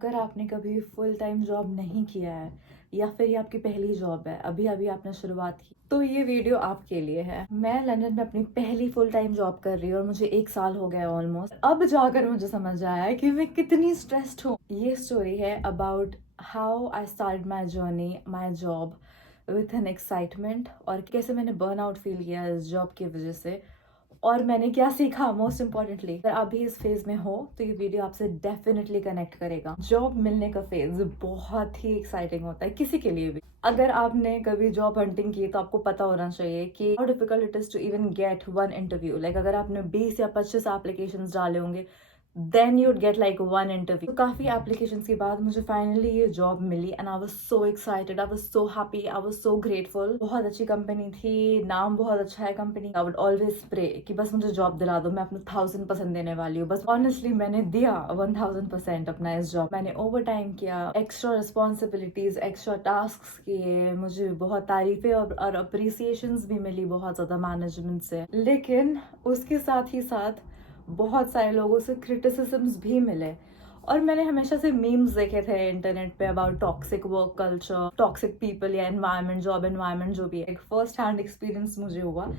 अगर आपने कभी फुल टाइम जॉब नहीं किया है या फिर ये आपकी पहली जॉब है, अभी अभी आपने शुरुआत की, तो ये वीडियो आपके लिए है। मैं लंदन में अपनी पहली फुल टाइम जॉब कर रही हूँ और मुझे 1 साल हो गया ऑलमोस्ट। अब जाकर मुझे समझ आया है कि मैं कितनी स्ट्रेस्ड हूँ। ये स्टोरी है about how I start my journey, my job with an excitement, और कैसे मैंने बर्न आउट फील किया इस जॉब की वजह से, और मैंने क्या सीखा। मोस्ट इम्पॉर्टेंटली, अगर आप भी इस फेज में हो तो ये वीडियो आपसे डेफिनेटली कनेक्ट करेगा। जॉब मिलने का फेज बहुत ही एक्साइटिंग होता है किसी के लिए भी। अगर आपने कभी जॉब हंटिंग की तो आपको पता होना चाहिए कि how difficult it is to even get one interview. Like अगर आपने 20 या 25 एप्लीकेशन डाले होंगे, then you'd get like one interview. तो काफी एप्लीकेशंस के बाद मुझे फाइनली ये जॉब मिली and I was so excited, I was so happy, I was so grateful. बहुत अच्छी कंपनी थी, नाम बहुत अच्छा है company. I would always pray कि बस मुझे जॉब दिला दो, मैं अपना 1000% देने वाली हूँ बस। ऑनेस्टली मैंने दिया 1000% अपना इस जॉब। मैंने ओवर टाइम किया, एक्स्ट्रा रिस्पॉन्सिबिलिटीज, एक्स्ट्रा टास्क किए, मुझे बहुत तारीफें और अप्रिसिएशंस भी मिली बहुत ज्यादा मैनेजमेंट से। लेकिन उसके साथ ही साथ बहुत सारे लोगों से क्रिटिसिजम्स भी मिले। और मैंने हमेशा से मीम्स देखे थे इंटरनेट पे about toxic work culture, toxic people या एनवायरनमेंट, जॉब एनवायरनमेंट जो भी है। एक फर्स्ट हैंड एक्सपीरियंस मुझे हुआ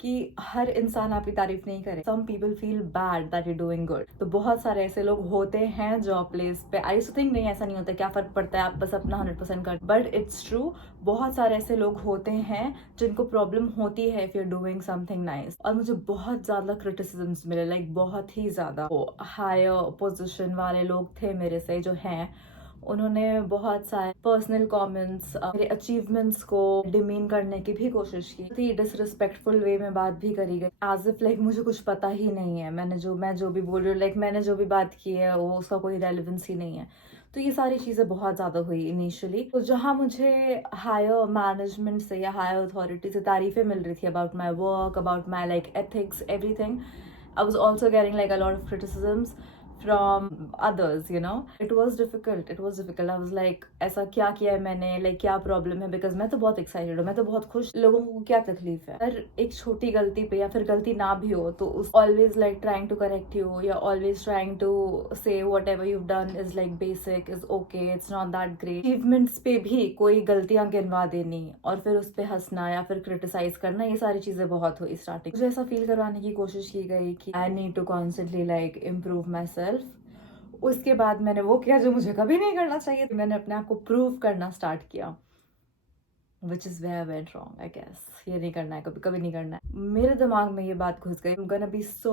कि हर इंसान आपकी तारीफ नहीं करे। Some people feel bad that you doing good. तो बहुत सारे ऐसे लोग होते हैं जॉब प्लेस पे। आई थिंक नहीं, ऐसा नहीं होता, क्या फर्क पड़ता है, आप बस अपना 100% कर। बट इट्स ट्रू, बहुत सारे ऐसे लोग होते हैं जिनको प्रॉब्लम होती है if you doing something nice. और मुझे बहुत ज्यादा क्रिटिसिजम्स मिले, लाइक बहुत ही ज्यादा। हायर पोजिशन वाले लोग थे मेरे से जो हैं, उन्होंने बहुत सारे पर्सनल कमेंट्स, मेरे अचीवमेंट्स को डिमीन करने की भी कोशिश की थी। डिसरिस्पेक्टफुल वे में बात भी करी गई, एज इफ लाइक मुझे कुछ पता ही नहीं है। मैं जो भी बोल रही हूँ, लाइक मैंने जो भी बात की है वो उसका कोई रेलिवेंस ही नहीं है। तो ये सारी चीजें बहुत ज्यादा हुई इनिशियली। तो जहाँ मुझे हायर मैनेजमेंट से या हायर अथॉरिटी से तारीफें मिल रही थी about my work, about my like ethics, everything, I was also getting like a lot of criticisms from others, you know. It was difficult, it was difficult. I was like, ऐसा क्या किया है मैंने, like क्या problem है, because मैं तो बहुत एक्साइटेड हूँ, मैं तो बहुत खुश। लोगों को क्या तकलीफ है? अगर एक छोटी गलती पे या फिर गलती ना भी हो तो उस always like trying to correct you, या always trying to say whatever you done is like basic, is okay, it's not that great. Achievements पे भी कोई गलतियां गिनवा देनी और फिर उस पर हंसना या फिर क्रिटिसाइज करना, ये सारी चीजें बहुत हुई स्टार्टिंग। मुझे ऐसा फील करवाने की कोशिश की गई कि I need to constantly like improve myself. उसके बाद मैंने वो किया जो मुझे कभी नहीं करना चाहिए। मैंने अपने आप को प्रूव करना स्टार्ट किया, which is where went wrong I guess. ये नहीं करना है, कभी कभी नहीं करना है। मेरे दिमाग में ये बात घुस गई, I'm gonna be so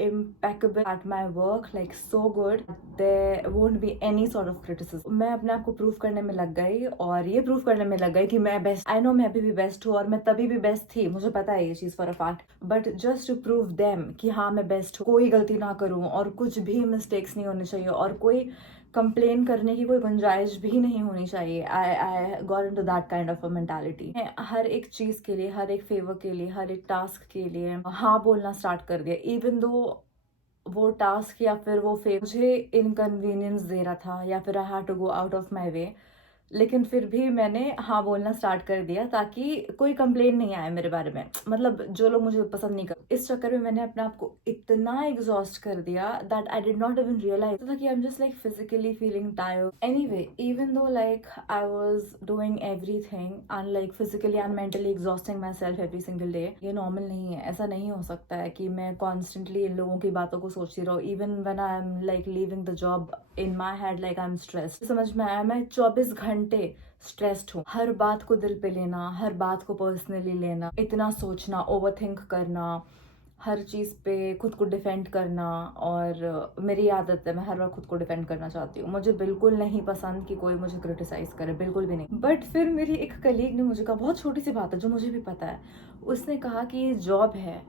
impeccable at my work, like so good, there won't be any sort of criticism। मैं अपने आप को प्रूव करने में लग गई, और ये प्रूव करने में लग गई कि मैं बेस्ट। आई नो मैं अभी भी बेस्ट हूँ, और मैं तभी भी बेस्ट थी, मुझे पता है ये चीज for a fact. But just to prove them कि हाँ मैं बेस्ट हूँ, कोई गलती ना करूँ और कुछ भी मिस्टेक्स नहीं होने चाहिए, और कोई कंप्लेन करने की कोई गुंजाइश भी नहीं होनी चाहिए। I got into that kind of a mentality. हर एक चीज के लिए, हर एक फेवर के लिए, हर एक टास्क के लिए हाँ बोलना स्टार्ट कर दिया, इवन दो वो टास्क या फिर वो फेवर मुझे इनकन्वीनियंस दे रहा था या फिर I had to go out of my way. लेकिन फिर भी मैंने हाँ बोलना स्टार्ट कर दिया ताकि कोई कंप्लेन नहीं आए मेरे बारे में, मतलब जो लोग मुझे पसंद नहीं कर। इस चक्कर में मैंने अपने आप को इतना एग्जॉस्ट कर दिया that I did not even realise कि I am just like physically feeling tired. Anyway, even though like I was doing everything and like physically and mentally exhausting myself every single day, ये normal नहीं है। ऐसा नहीं हो सकता है कि मैं कॉन्स्टेंटली इन लोगों की बातों को सोचती रहूं। Even when I am like leaving the job, in my head like I am stressed. समझ में आया, मैं 24 घंटे स्ट्रेस्ड हूँ। हर बात को दिल पे लेना, हर बात को पर्सनली लेना, इतना सोचना, ओवरथिंक करना, हर चीज पे खुद को डिफेंड करना। और मेरी आदत है, मैं हर वक्त खुद को डिफेंड करना चाहती हूँ। मुझे बिल्कुल नहीं पसंद कि कोई मुझे क्रिटिसाइज करे, बिल्कुल भी नहीं। बट फिर मेरी एक कलीग ने मुझे कहा, बहुत छोटी सी बात है जो मुझे भी पता है, उसने कहा कि ये जॉब है,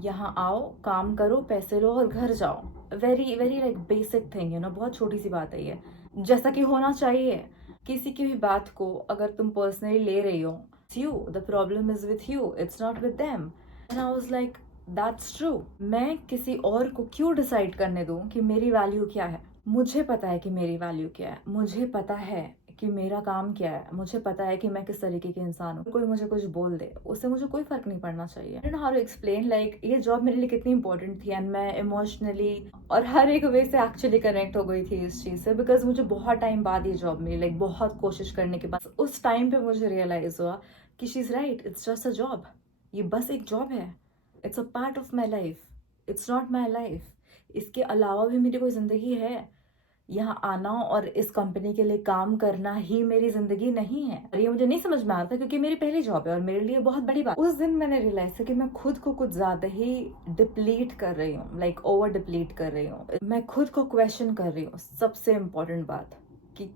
यहाँ आओ, काम करो, पैसे लो और घर जाओ। Very very like basic thing, you know, बहुत छोटी सी बात है ये, जैसा कि होना चाहिए। किसी की भी बात को अगर तुम पर्सनली ले रही हो, you, the problem is with you, it's not with them. And I was like, that's true. मैं किसी और को क्यों डिसाइड करने दूं कि मेरी वैल्यू क्या है? मुझे पता है कि मेरी वैल्यू क्या है। मुझे पता है कि मेरा काम क्या है, मुझे पता है कि मैं किस तरीके की इंसान हूँ। कोई मुझे कुछ बोल दे, उससे मुझे कोई फर्क नहीं पड़ना चाहिए। I don't know how to explain, like ये जॉब मेरे लिए कितनी इंपॉर्टेंट थी एंड मैं इमोशनली और हर एक वे से एक्चुअली कनेक्ट हो गई थी इस चीज से, बिकॉज मुझे बहुत टाइम बाद ये जॉब मिली, लाइक बहुत कोशिश करने के बाद उस टाइम पे मुझे रियलाइज हुआ कि she is right, it's just a job. ये बस एक जॉब है, it's a part of my life, it's not my life. इसके अलावा भी मेरी कोई जिंदगी है। यहाँ आना और इस कंपनी के लिए काम करना ही मेरी जिंदगी नहीं है। और ये मुझे नहीं समझ में आता क्योंकि मेरी पहली जॉब है और मेरे लिए बहुत बड़ी बात। उस दिन मैंने रियलाइज किया कि मैं खुद को कुछ ज्यादा ही डिप्लीट कर रही हूँ, लाइक ओवर डिप्लीट कर रही हूँ। मैं खुद को क्वेश्चन कर रही हूँ। सबसे इम्पोर्टेंट बात कि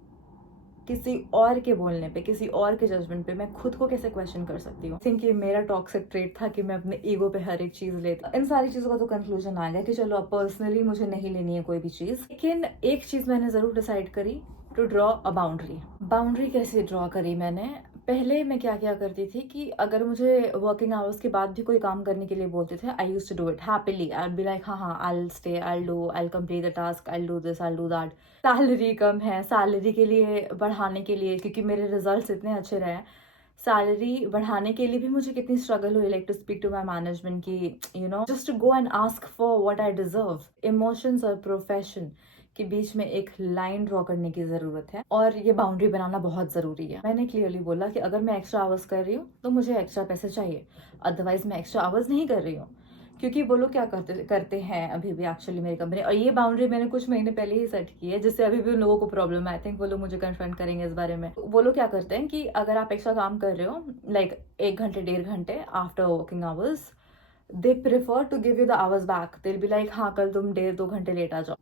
किसी और के बोलने पे, किसी और के जजमेंट पे मैं खुद को कैसे क्वेश्चन कर सकती हूँ। थिंक ये मेरा टॉक्सिक ट्रेट था कि मैं अपने ईगो पे हर एक चीज लेती। इन सारी चीजों का तो कंक्लूजन आ गया कि चलो अब पर्सनली मुझे नहीं लेनी है कोई भी चीज, लेकिन एक चीज मैंने जरूर डिसाइड करी, to draw a boundary. Boundary कैसे ड्रॉ करी मैंने? पहले मैं क्या क्या करती थी कि अगर मुझे वर्किंग आवर्स के बाद भी कोई काम करने के लिए बोलते थे, I used to do it happily. I would be like हाँ, I will stay, I will do, I will complete the task, I will do this, I will do that. Salary कम है, सैलरी के लिए बढ़ाने के लिए, क्योंकि मेरे रिजल्ट्स इतने अच्छे रहे, सैलरी बढ़ाने के लिए भी मुझे कितनी स्ट्रगल हुई, like to speak to my management की you know just to go and ask for what I deserve. Emotions और प्रोफेशन के बीच में एक लाइन ड्रॉ करने की जरूरत है और ये बाउंड्री बनाना बहुत जरूरी है। मैंने क्लियरली बोला कि अगर मैं एक्स्ट्रा आवर्स कर रही हूँ तो मुझे एक्स्ट्रा पैसे चाहिए, अदरवाइज मैं एक्स्ट्रा आवर्स नहीं कर रही हूँ। क्योंकि वो लोग क्या करते हैं अभी भी एक्चुअली मेरी कंपनी, और ये बाउंड्री मैंने कुछ महीने पहले ही सेट की है, जिससे अभी भी उन लोगों को प्रॉब्लम है। आई थिंक वो लोग मुझे कन्फ्रंट करेंगे इस बारे में। वो लोग क्या करते हैं कि अगर आप एक्स्ट्रा काम कर रहे हो, लाइक 1 घंटे 1.5 घंटे after working hours, they prefer to give you the hours back. They'll be like हाँ, कल तुम 1.5-2 घंटे लेट आ जाओ।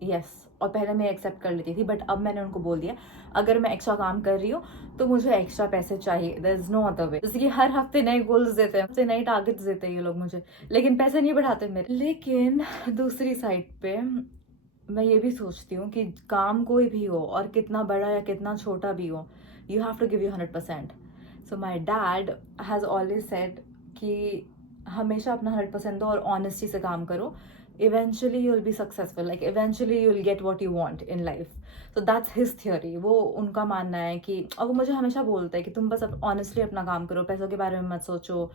यस, और पहले मैं एक्सेप्ट कर लेती थी, बट अब मैंने उनको बोल दिया अगर मैं एक्स्ट्रा काम कर रही हूँ तो मुझे एक्स्ट्रा पैसे चाहिए। There is no other way. जैसे कि हर हफ्ते नए गोल्स देते हैं, नए टारगेट्स देते हैं ये लोग मुझे, लेकिन पैसे नहीं बढ़ाते मेरे। लेकिन दूसरी साइड पे मैं ये भी सोचती हूँ कि काम कोई भी हो और कितना बड़ा या कितना छोटा भी हो, you have to give you 100%। So my dad has always said कि हमेशा अपना 100% दो और ऑनेस्टी से काम करो। eventually you'll be successful, like eventually you'll get what you want in life. So that's his theory. वो उनका मानना है कि, और वो मुझे हमेशा बोलता है कि तुम बस ऑनेस्टली अपना काम करो, पैसों के बारे में मत सोचो,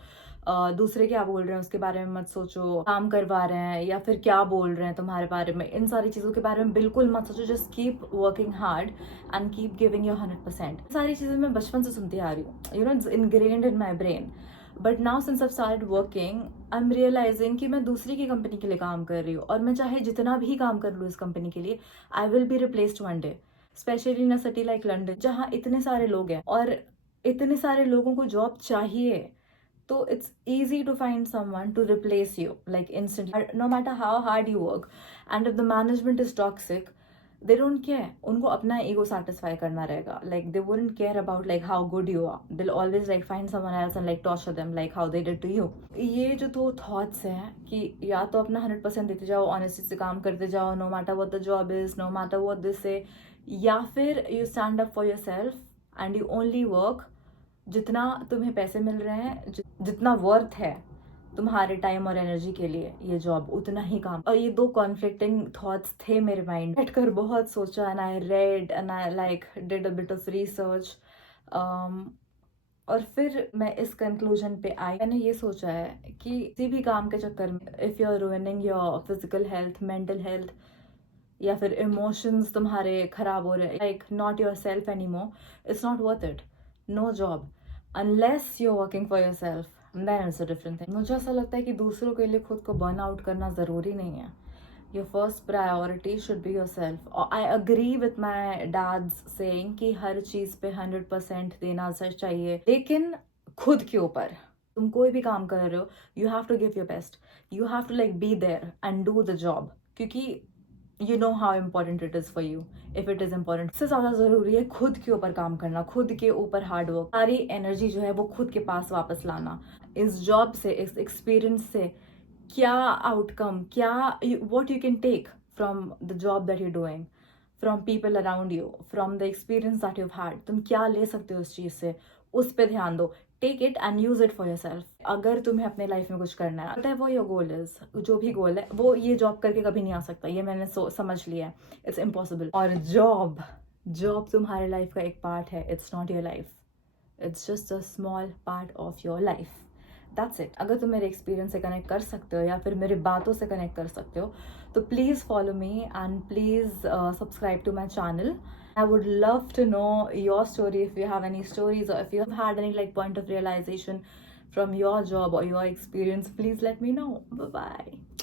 दूसरे क्या बोल रहे हैं उसके बारे में मत सोचो, काम करवा रहे हैं या फिर क्या बोल रहे हैं तुम्हारे बारे में, इन सारी चीज़ों के बारे में बिल्कुल मत सोचो। Just keep working hard and keep giving your 100%। सारी चीज़ें मैं बचपन से सुनती आ रही हूँ, you know, it's ingrained in my brain. But now since I started working, I am realizing कि मैं दूसरी की कंपनी के लिए काम कर रही हूँ और मैं चाहे जितना भी काम कर लूँ इस कंपनी के लिए, I will be replaced one day. Specially in a city like London, जहाँ इतने सारे लोग हैं और इतने सारे लोगों को जॉब चाहिए, तो it's easy to find someone to replace you like instantly, no matter how hard you work. And if the management is toxic, they don't care, उनको अपना ईगो सेटिस्फाई करना रहेगा, like they wouldn't care about like how good you are, they'll always like find someone else and like torture them like how they did to you। ये जो दो thoughts हैं कि या तो अपना 100% देते जाओ, ऑनेस्टी से काम करते जाओ, no matter what the job is, no matter what this say, या फिर you stand up for yourself and you only work जितना तुम्हें पैसे मिल रहे हैं, जितना वर्थ है तुम्हारे टाइम और एनर्जी के लिए ये जॉब, उतना ही काम। और ये दो कॉन्फ्लिक्टिंग थॉट्स थे मेरे माइंड। बैठकर बहुत सोचा and I read and I like did a bit of research, और फिर मैं इस कंक्लूजन पे आई। मैंने ये सोचा है कि किसी भी काम के चक्कर में if you are ruining your physical health, mental health, या फिर इमोशंस तुम्हारे खराब हो रहे हैं, like not yourself anymore, it's not worth it. No job unless you are working for yourself, then it's a different thing। मुझे ऐसा लगता है कि दूसरों के लिए खुद को बर्न आउट करना ज़रूरी नहीं है। Your first priority should be yourself. और I agree with my dad's saying कि हर चीज़ पे 100% देना चाहिए, लेकिन खुद के ऊपर। तुम कोई भी काम कर रहे हो, you have to give your best, you have to like be there and do the job, क्योंकि you know how important it is for you, if it is important। इससे ज़्यादा ज़रूरी है खुद के ऊपर काम करना, खुद के ऊपर हार्ड वर्क, सारी एनर्जी जो है वो खुद के पास वापस लाना। इस जॉब से, इस एक्सपीरियंस से क्या आउटकम, क्या what you can take from the job that you're doing, from people around you, from the experience that you've had, तुम क्या ले सकते हो उस चीज़ से, उस पर ध्यान दो। Take it and use it for yourself. अगर तुम्हें अपने लाइफ में कुछ करना है, चाहे वो योर गोल इज, जो भी गोल है वो ये जॉब करके कभी नहीं आ सकता, ये मैंने समझ लिया है, इट्स इम्पॉसिबल। और जॉब जॉब तुम्हारे लाइफ का एक पार्ट है, it's not your life, it's just a small part of your life, that's it. अगर तुम मेरे एक्सपीरियंस से कनेक्ट कर सकते हो या फिर मेरी बातों से कनेक्ट कर सकते हो तो please follow me and please subscribe to my channel. I would love to know your story if you have any stories or if you have had any like point of realization from your job or your experience. Please let me know. Bye bye.